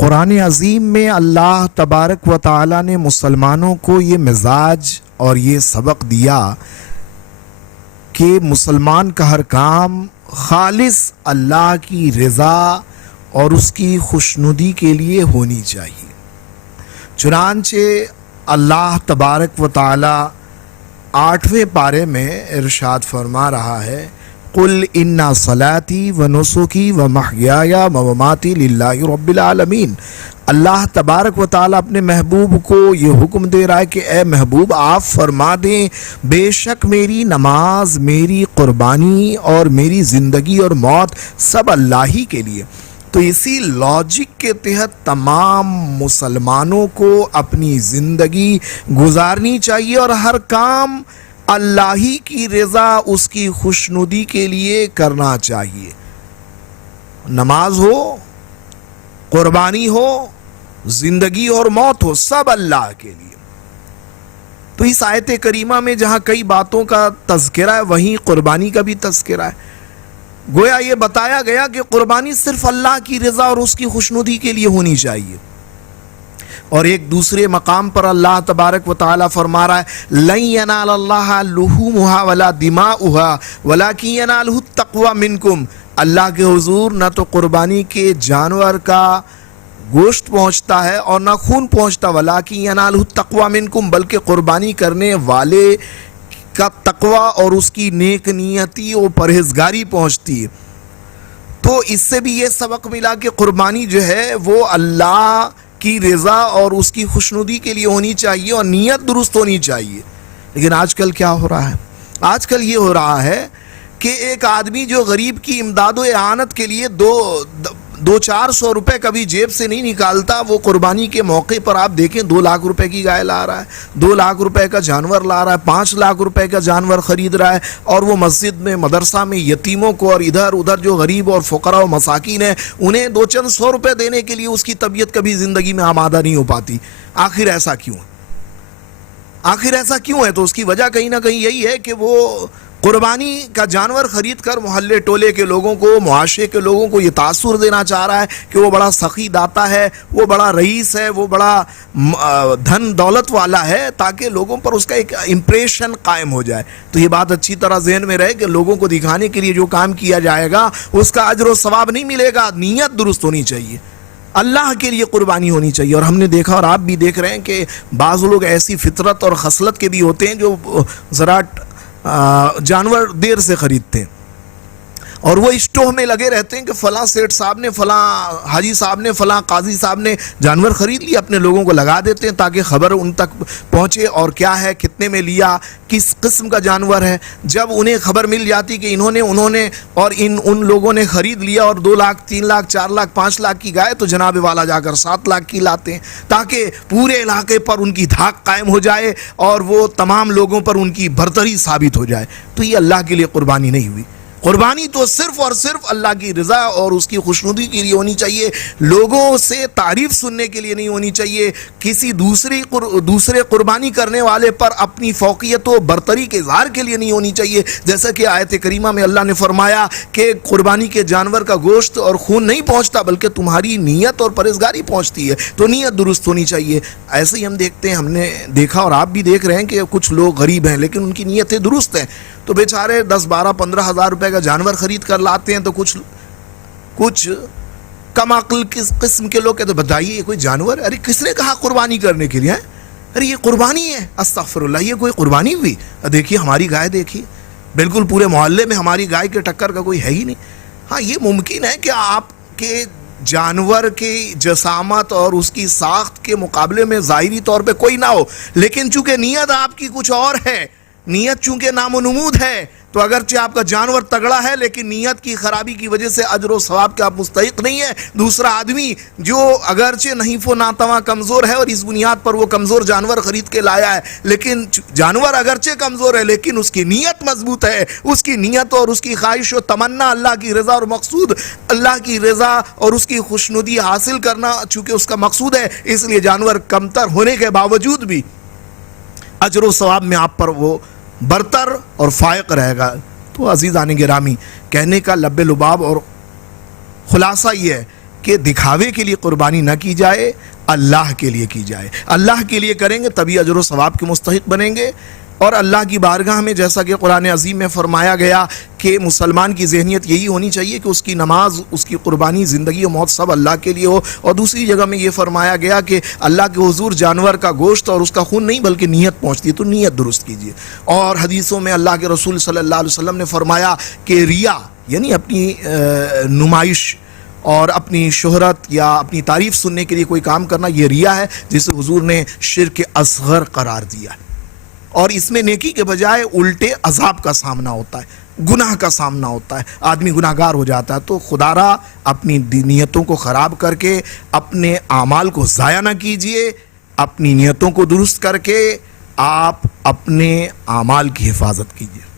قرآن عظیم میں اللہ تبارک و تعالی نے مسلمانوں کو یہ مزاج اور یہ سبق دیا کہ مسلمان کا ہر کام خالص اللہ کی رضا اور اس کی خوشنودی کے لیے ہونی چاہیے۔ چنانچہ اللہ تبارک و تعالی 8ویں پارے میں ارشاد فرما رہا ہے، قل ان صلاتی و نسکی و محیای و مماتی للہ رب العالمین۔ اللہ تبارک و تعالیٰ اپنے محبوب کو یہ حکم دے رہا ہے کہ اے محبوب آپ فرما دیں بے شک میری نماز، میری قربانی اور میری زندگی اور موت سب اللہ ہی کے لیے۔ تو اسی لاجک کے تحت تمام مسلمانوں کو اپنی زندگی گزارنی چاہیے اور ہر کام اللہ ہی کی رضا، اس کی خوشنودی کے لیے کرنا چاہیے۔ نماز ہو، قربانی ہو، زندگی اور موت ہو، سب اللہ کے لیے۔ تو اس آیت کریمہ میں جہاں کئی باتوں کا تذکرہ ہے وہیں قربانی کا بھی تذکرہ ہے۔ گویا یہ بتایا گیا کہ قربانی صرف اللہ کی رضا اور اس کی خوشنودی کے لیے ہونی چاہیے۔ اور ایک دوسرے مقام پر اللہ تبارک و تعالیٰ فرما رہا ہے لَن يَنَالَ اللَّهَ لُحُومُهَا وَلَا دِمَاؤُهَا وَلَكِن يَنَالُهُ التَّقْوَى مِنكُمْ۔ اللہ کے حضور نہ تو قربانی کے جانور کا گوشت پہنچتا ہے اور نہ خون پہنچتا، وَلَكِن يَنَالُهُ التَّقْوَى مِنكُمْ، بلکہ قربانی کرنے والے کا تقوی اور اس کی نیک نیتی اور پرہیزگاری پہنچتی ہے۔ تو اس سے بھی یہ سبق ملا کہ قربانی جو ہے وہ اللہ کی رضا اور اس کی خوشنودی کے لیے ہونی چاہیے اور نیت درست ہونی چاہیے۔ لیکن آج کل کیا ہو رہا ہے؟ آج کل یہ ہو رہا ہے کہ ایک آدمی جو غریب کی امداد و اعانت کے لیے دو چار سو روپے کبھی جیب سے نہیں نکالتا، وہ قربانی کے موقع پر آپ دیکھیں 2 لاکھ روپے کی گائے لا رہا ہے، 2 لاکھ روپے کا جانور لا رہا ہے، 5 لاکھ روپے کا جانور خرید رہا ہے، اور وہ مسجد میں، مدرسہ میں یتیموں کو اور ادھر ادھر جو غریب اور فقراء و مساکین ہیں انہیں 200 روپے دینے کے لیے اس کی طبیعت کبھی زندگی میں آمادہ نہیں ہو پاتی۔ آخر ایسا کیوں ہے؟ آخر ایسا کیوں ہے؟ تو اس کی وجہ کہیں نہ کہیں یہی ہے کہ وہ قربانی کا جانور خرید کر محلے ٹولے کے لوگوں کو، معاشرے کے لوگوں کو یہ تاثر دینا چاہ رہا ہے کہ وہ بڑا سخی داتا ہے، وہ بڑا رئیس ہے، وہ بڑا دھن دولت والا ہے، تاکہ لوگوں پر اس کا ایک امپریشن قائم ہو جائے۔ تو یہ بات اچھی طرح ذہن میں رہے کہ لوگوں کو دکھانے کے لیے جو کام کیا جائے گا اس کا اجر و ثواب نہیں ملے گا، نیت درست ہونی چاہیے، اللہ کے لیے قربانی ہونی چاہیے۔ اور ہم نے دیکھا اور آپ بھی دیکھ رہے ہیں کہ بعض لوگ ایسی فطرت اور خصلت کے بھی ہوتے ہیں جو ذرا جانور دیر سے خریدتے ہیں اور وہ اسٹوہ میں لگے رہتے ہیں کہ فلاں سیٹ صاحب نے، فلاں حاجی صاحب نے، فلاں قاضی صاحب نے جانور خرید لیا، اپنے لوگوں کو لگا دیتے ہیں تاکہ خبر ان تک پہنچے اور کیا ہے، کتنے میں لیا، کس قسم کا جانور ہے۔ جب انہیں خبر مل جاتی کہ انہوں نے اور ان لوگوں نے خرید لیا اور 2 لاکھ 3 لاکھ 4 لاکھ 5 لاکھ کی گائے، تو جناب والا جا کر 7 لاکھ کی لاتے ہیں تاکہ پورے علاقے پر ان کی دھاک قائم ہو جائے اور وہ تمام لوگوں پر ان کی برتری ثابت ہو جائے۔ تو یہ اللہ کے لیے قربانی نہیں ہوئی۔ قربانی تو صرف اور صرف اللہ کی رضا اور اس کی خوشنودی کے لیے ہونی چاہیے، لوگوں سے تعریف سننے کے لیے نہیں ہونی چاہیے، کسی دوسرے قربانی کرنے والے پر اپنی فوقیت و برتری کے اظہار کے لیے نہیں ہونی چاہیے۔ جیسا کہ آیت کریمہ میں اللہ نے فرمایا کہ قربانی کے جانور کا گوشت اور خون نہیں پہنچتا بلکہ تمہاری نیت اور پرہیزگاری پہنچتی ہے، تو نیت درست ہونی چاہیے۔ ایسے ہی ہم دیکھتے ہیں، ہم نے دیکھا اور آپ بھی دیکھ رہے ہیں کہ کچھ لوگ غریب ہیں لیکن ان کی نیتیں درست ہیں، تو بیچارے 10 12 15 ہزار روپے کا جانور خرید کر لاتے ہیں، تو کچھ کم عقل کس قسم کے لوگ کہتے ہیں بتائیے یہ کوئی جانور؟ ارے کس نے کہا قربانی کرنے کے لیے؟ ارے یہ قربانی ہے، استغفر اللہ، یہ کوئی قربانی ہوئی؟ دیکھیے ہماری گائے، دیکھیے بالکل پورے محلے میں ہماری گائے کے ٹکر کا کوئی ہے ہی نہیں۔ ہاں یہ ممکن ہے کہ آپ کے جانور کی جسامت اور اس کی ساخت کے مقابلے میں ظاہری طور پہ کوئی نہ ہو، لیکن چونکہ نیت آپ کی کچھ اور ہے، نیت چونکہ نام و نمود ہے، تو اگرچہ آپ کا جانور تگڑا ہے لیکن نیت کی خرابی کی وجہ سے اجر و ثواب کے آپ مستحق نہیں ہے۔ دوسرا آدمی جو اگرچہ نحیف و ناتواں کمزور ہے اور اس بنیاد پر وہ کمزور جانور خرید کے لایا ہے، لیکن جانور اگرچہ کمزور ہے لیکن اس کی نیت مضبوط ہے، اس کی نیت اور اس کی خواہش و تمنا اللہ کی رضا اور مقصود اللہ کی رضا اور اس کی خوشنودی حاصل کرنا چونکہ اس کا مقصود ہے، اس لیے جانور کمتر ہونے کے باوجود بھی اجر و ثواب میں آپ پر وہ برتر اور فائق رہے گا۔ تو عزیزان گرامی، کہنے کا لب لباب اور خلاصہ یہ ہے کہ دکھاوے کے لیے قربانی نہ کی جائے، اللہ کے لیے کی جائے۔ اللہ کے لیے کریں گے تبھی اجر و ثواب کے مستحق بنیں گے، اور اللہ کی بارگاہ میں جیسا کہ قرآن عظیم میں فرمایا گیا کہ مسلمان کی ذہنیت یہی ہونی چاہیے کہ اس کی نماز، اس کی قربانی، زندگی و موت سب اللہ کے لیے ہو۔ اور دوسری جگہ میں یہ فرمایا گیا کہ اللہ کے حضور جانور کا گوشت اور اس کا خون نہیں بلکہ نیت پہنچتی ہے، تو نیت درست کیجیے۔ اور حدیثوں میں اللہ کے رسول صلی اللہ علیہ وسلم نے فرمایا کہ ریا یعنی اپنی نمائش اور اپنی شہرت یا اپنی تعریف سننے کے لیے کوئی کام کرنا، یہ ریا ہے، جسے حضور نے شرک اصغر قرار دیا ہے۔ اور اس میں نیکی کے بجائے الٹے عذاب کا سامنا ہوتا ہے، گناہ کا سامنا ہوتا ہے، آدمی گناہ گار ہو جاتا ہے۔ تو خدا را اپنی نیتوں کو خراب کر کے اپنے اعمال کو ضائع نہ کیجیے، اپنی نیتوں کو درست کر کے آپ اپنے اعمال کی حفاظت کیجیے۔